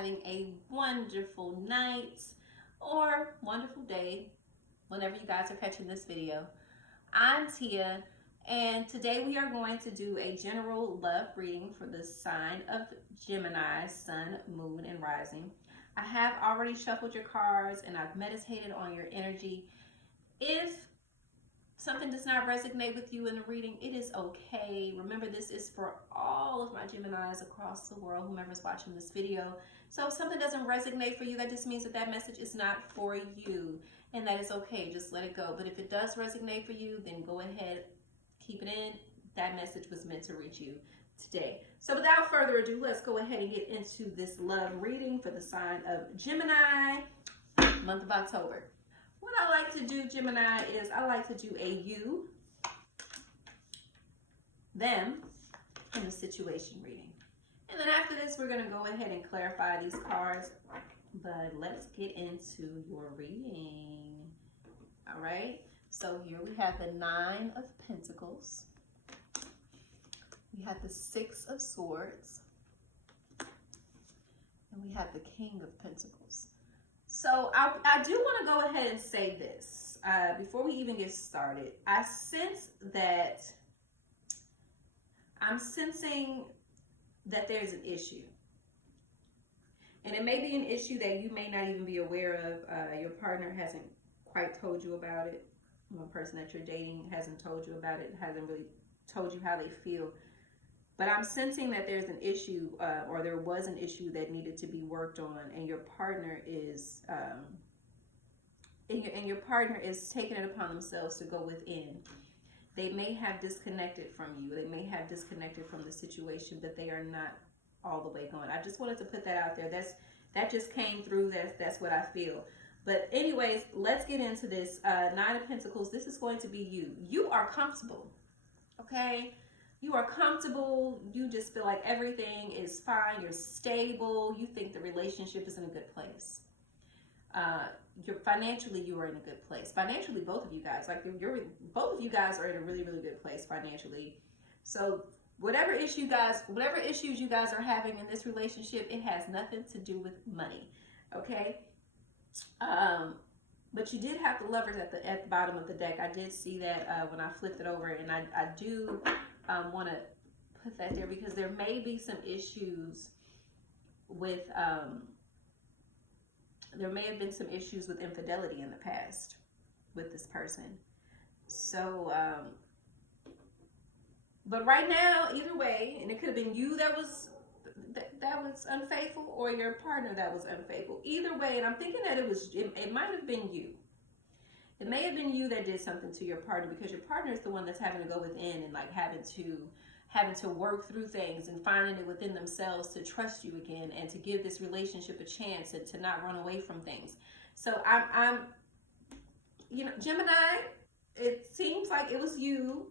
having a wonderful night or wonderful day whenever you guys are catching this video. I'm Tia, and today we are going to do a general love reading for the sign of Gemini, Sun, Moon, and Rising. I have already shuffled your cards and I've meditated on your energy. If something does not resonate with you in the reading, it is okay. Remember, this is for all of my Geminis across the world, whomever's watching this video. So if something doesn't resonate for you, that just means that that message is not for you, and that is okay. Just let it go. But if it does resonate for you, then go ahead, keep it in. That message was meant to reach you today. So without further ado, let's go ahead and get into this love reading for the sign of Gemini, month of October. What I like to do, Gemini, is I like to do a you, them, and a situation reading. And then after this, we're going to go ahead and clarify these cards. But let's get into your reading. All right. So here we have the Nine of Pentacles. We have the Six of Swords. And we have the King of Pentacles. So I do want to go ahead and say this before we even get started. I sense that I'm sensing that there's an issue. And it may be an issue that you may not even be aware of. Your partner hasn't quite told you about it. One person that you're dating hasn't told you about it, hasn't really told you how they feel. But I'm sensing that there's an issue, or there was an issue that needed to be worked on, and your partner is, your partner is taking it upon themselves to go within. They may have disconnected from you. They may have disconnected from the situation, but they are not all the way gone. I just wanted to put that out there. That just came through. That's what I feel. But anyways, let's get into this. Nine of Pentacles. This is going to be you. You are comfortable. Okay. You are comfortable. You just feel like everything is fine. You're stable. You think the relationship is in a good place. Financially, you are in a good place. Financially, both of you guys, both of you guys are in a really, really good place financially. So whatever issues you guys are having in this relationship, it has nothing to do with money. Okay. But you did have the Lovers at the bottom of the deck. I did see that when I flipped it over, and I do want to put that there because there may be some issues with there may have been some issues with infidelity in the past with this person. So but right now, either way, and it could have been you that was unfaithful, or your partner that was unfaithful. Either way, and I'm thinking that it might have been you. It may have been you that did something to your partner, because your partner is the one that's having to go within and like having to work through things and finding it within themselves to trust you again and to give this relationship a chance and to not run away from things. So I'm Gemini, it seems like it was you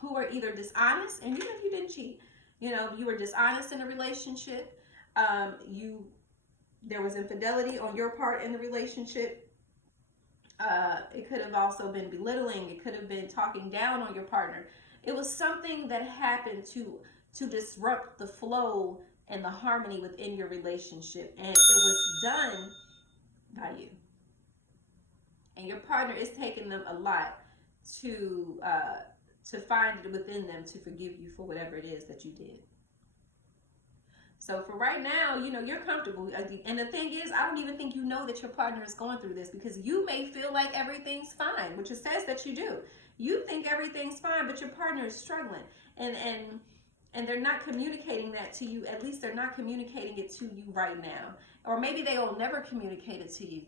who were either dishonest, and even if you didn't cheat, you were dishonest in a relationship. There was infidelity on your part in the relationship. It could have also been belittling. It could have been talking down on your partner. It was something that happened to disrupt the flow and the harmony within your relationship, and it was done by you. And your partner is taking them a lot to find it within them to forgive you for whatever it is that you did. So for right now, you're comfortable. And the thing is, I don't even think you know that your partner is going through this, because you may feel like everything's fine, which it says that you do. You think everything's fine, but your partner is struggling. And they're not communicating that to you. At least they're not communicating it to you right now. Or maybe they will never communicate it to you.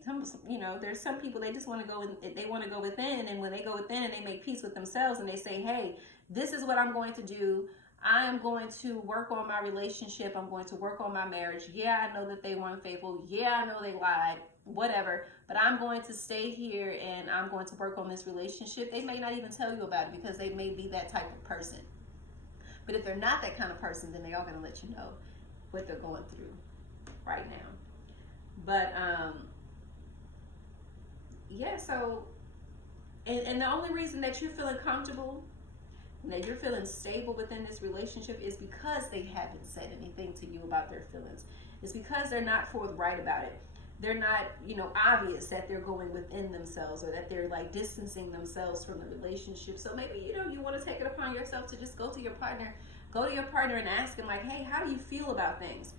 There's some people, they just want to go in, they want to go within, and when they go within and they make peace with themselves and they say, hey, this is what I'm going to do. I'm going to work on my relationship. I'm going to work on my marriage. Yeah, I know that they weren't faithful. Yeah, I know they lied, whatever. But I'm going to stay here and I'm going to work on this relationship. They may not even tell you about it because they may be that type of person. But if they're not that kind of person, then they are going to let you know what they're going through right now. But, yeah, so, and the only reason that you're feeling comfortable and that you're feeling stable within this relationship is because they haven't said anything to you about their feelings. It's because they're not forthright about it. They're not, obvious that they're going within themselves, or that they're like distancing themselves from the relationship. So maybe, you want to take it upon yourself to just go to your partner and ask him, like, hey, how do you feel about things?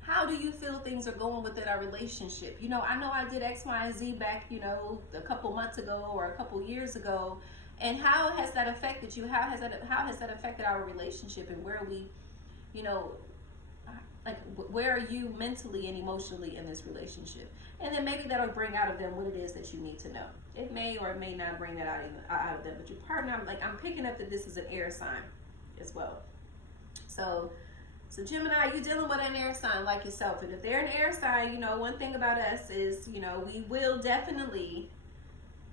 How do you feel things are going within our relationship? I know I did X, Y, and Z back, a couple months ago or a couple years ago. And how has that affected you? How has that affected our relationship? And where are we, like, where are you mentally and emotionally in this relationship? And then maybe that'll bring out of them what it is that you need to know. It may or may not bring that out of them. But your partner, I'm picking up that this is an air sign as well. So Gemini, you're dealing with an air sign like yourself. And if they're an air sign, one thing about us is, we will definitely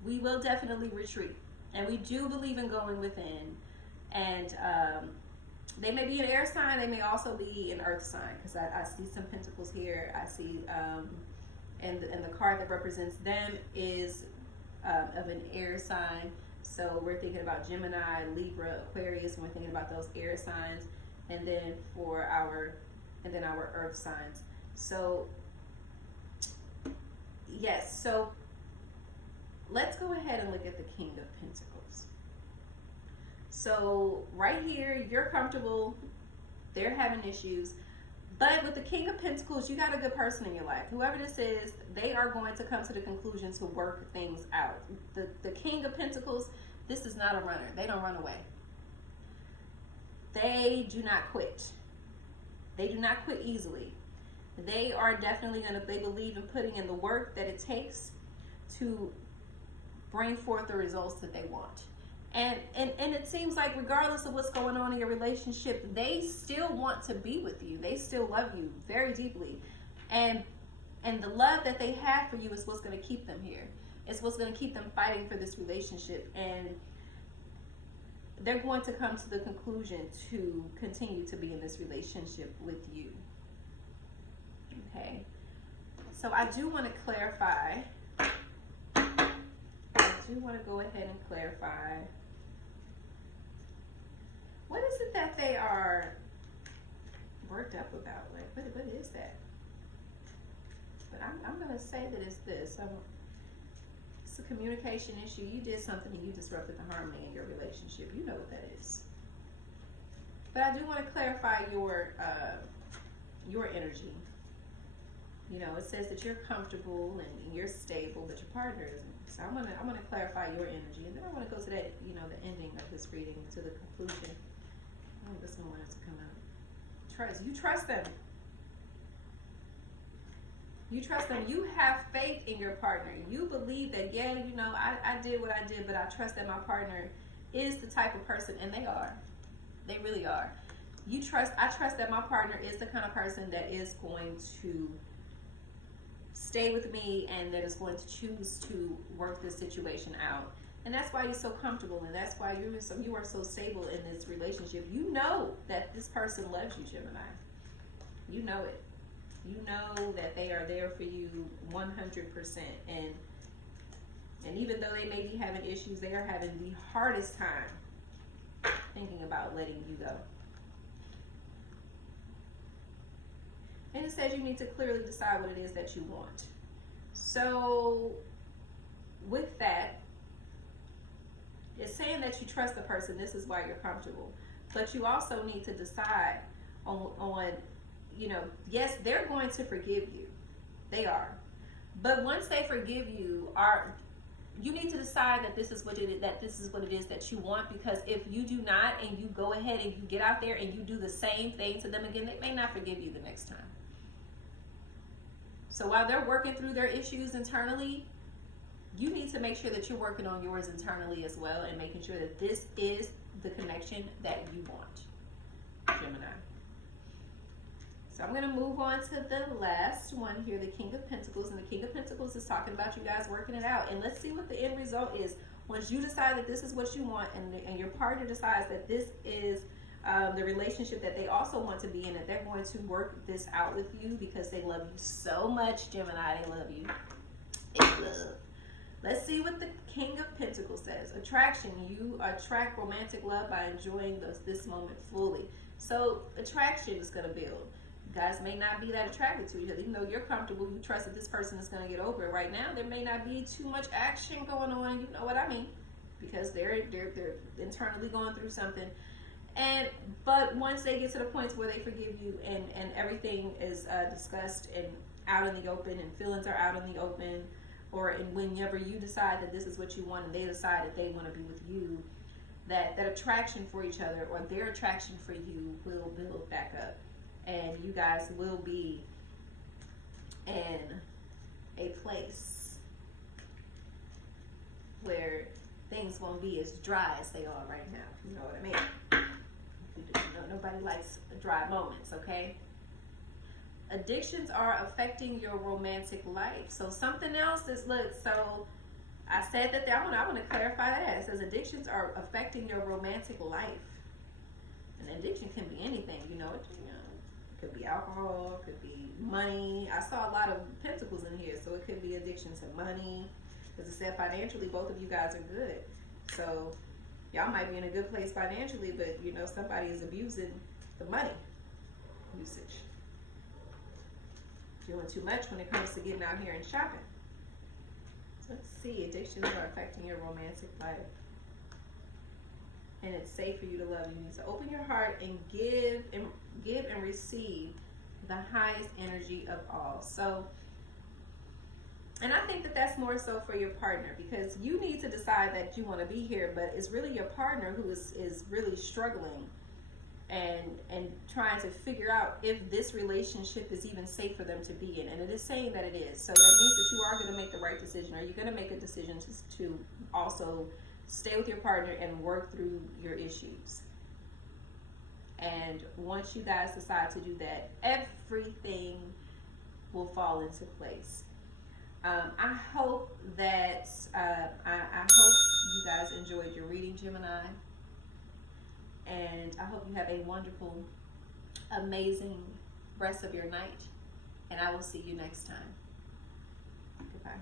retreat. And we do believe in going within. And they may be an air sign. They may also be an earth sign, because I see some pentacles here. I see, and the card that represents them is of an air sign. So we're thinking about Gemini, Libra, Aquarius, and we're thinking about those air signs. And then our earth signs. So yes, so let's go ahead and look at the King of Pentacles. So right here, you're comfortable, they're having issues, but with the King of Pentacles, you got a good person in your life. Whoever this is, they are going to come to the conclusion to work things out. The King of Pentacles, this is not a runner. They don't run away. They do not quit. They do not quit easily. They are definitely they believe in putting in the work that it takes to bring forth the results that they want. And it seems like regardless of what's going on in your relationship, they still want to be with you. They still love you very deeply. And the love that they have for you is what's going to keep them here. It's what's going to keep them fighting for this relationship. And they're going to come to the conclusion to continue to be in this relationship with you. Okay. So I do want to clarify. I do want to go ahead and clarify. What is it that they are worked up about? Like, what is that? But I'm going to say that it's this. It's a communication issue. You did something and you disrupted the harmony in your relationship. You know what that is. But I do want to clarify your energy. It says that you're comfortable and you're stable, but your partner isn't. So I'm gonna clarify your energy, and then I want to go to that, the ending of this reading, to the conclusion. Oh, this one wanted to come out. You trust them. You trust them. You have faith in your partner. You believe that, yeah, I did what I did, but I trust that my partner is the type of person, and they are. They really are. I trust that my partner is the kind of person that is going to stay with me and that is going to choose to work this situation out. And that's why you're so comfortable, and that's why you are so stable in this relationship. You know that this person loves you, Gemini. You know it. You know that they are there for you 100%. And even though they may be having issues, they are having the hardest time thinking about letting you go. And it says you need to clearly decide what it is that you want. So with that, it's saying that you trust the person. This is why you're comfortable. But you also need to decide on yes, they're going to forgive you. They are. But once they forgive you, you need to decide that this is what it is that you want, because if you do not, and you go ahead and you get out there and you do the same thing to them again, they may not forgive you the next time. So while they're working through their issues internally, you need to make sure that you're working on yours internally as well, and making sure that this is the connection that you want, Gemini. So I'm going to move on to the last one here, the King of Pentacles. And the King of Pentacles is talking about you guys working it out. And let's see what the end result is. Once you decide that this is what you want, and your partner decides that this is the relationship that they also want to be in, that they're going to work this out with you because they love you so much, Gemini. They love you. It's love. Let's see what the King of Pentacles says. Attraction. You attract romantic love by enjoying this moment fully. So attraction is going to build. guys may not be that attracted to each other. Even though you're comfortable, you trust that this person is going to get over it. Right now, there may not be too much action going on. You know what I mean? Because they're internally going through something. But once they get to the point where they forgive you and everything is discussed and out in the open, and feelings are out in the open, or whenever you decide that this is what you want and they decide that they want to be with you, that attraction for each other, or their attraction for you, will build back up, and you guys will be in a place where things won't be as dry as they are right now. You know what I mean? Nobody likes dry moments, okay? Addictions are affecting your romantic life. So something else is, look, so I said that I want to clarify that. It says addictions are affecting your romantic life. And addiction can be anything, you know. It could be alcohol, it could be money. I saw a lot of pentacles in here, so it could be addiction to money. As I said, financially, both of you guys are good. So y'all might be in a good place financially, but you know, somebody is abusing the money usage. Doing too much when it comes to getting out here and shopping. So let's see, addictions are affecting your romantic life. And it's safe for you to love. You need to open your heart and give and receive the highest energy of all. So, and I think that that's more so for your partner, because you need to decide that you want to be here, but it's really your partner who is really struggling and trying to figure out if this relationship is even safe for them to be in. And it is saying that it is. So that means that you are going to make the right decision, or you're going to make a decision to also stay with your partner and work through your issues. And once you guys decide to do that, everything will fall into place. I hope that I hope you guys enjoyed your reading, Gemini, and I hope you have a wonderful, amazing rest of your night, and I will see you next time. Goodbye.